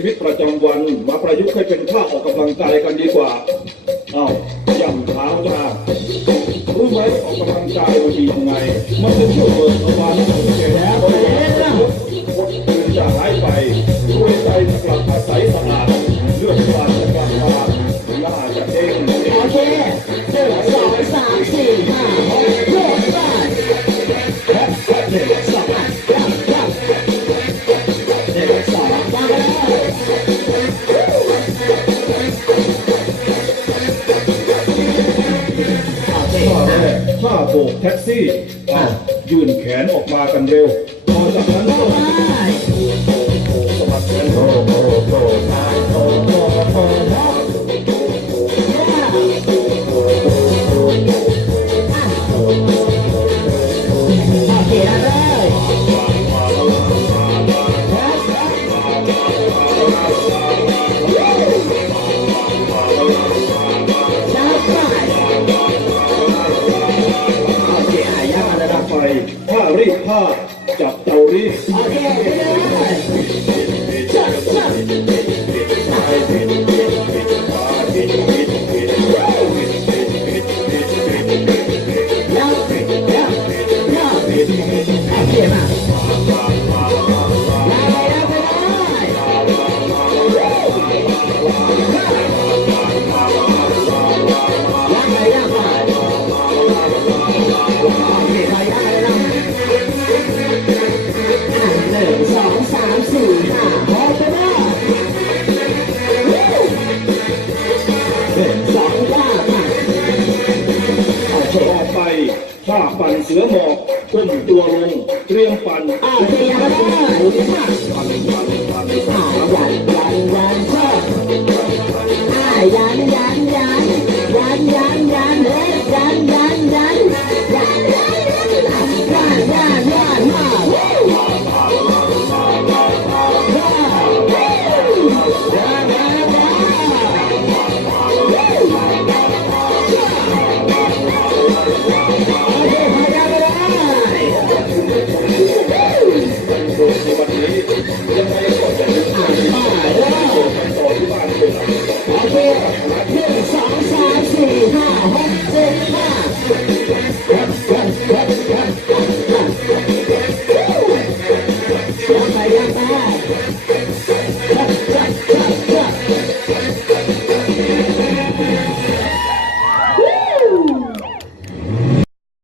ชีวิตประจำวันมาประยุกต์ให้เป็นท่าออกกำลังกายกันดีกว่าย่ำเท้าจ้ารู้ไหมออกกำลังกายมันดียังไงมันจะช่วยเบิกบานแก่แล้วคนอื่นจะหายไปหัวใจจะกลับมาใสสะอาดเลือดฝาดจะกลับมาหน้าจะเด้งโอเค1 2 3 4 5 6 7 8 1 2ถ้าโบกแท็กซี่ยื่นแขนออกมากันเร็วพอจากนั้นก็สมัครแขนโผ้ารีดผ้าจับเตารีดโอเคไปเลยจับถ้าปั่นเสือหมอบก้มตัวลงเตรียมปั่น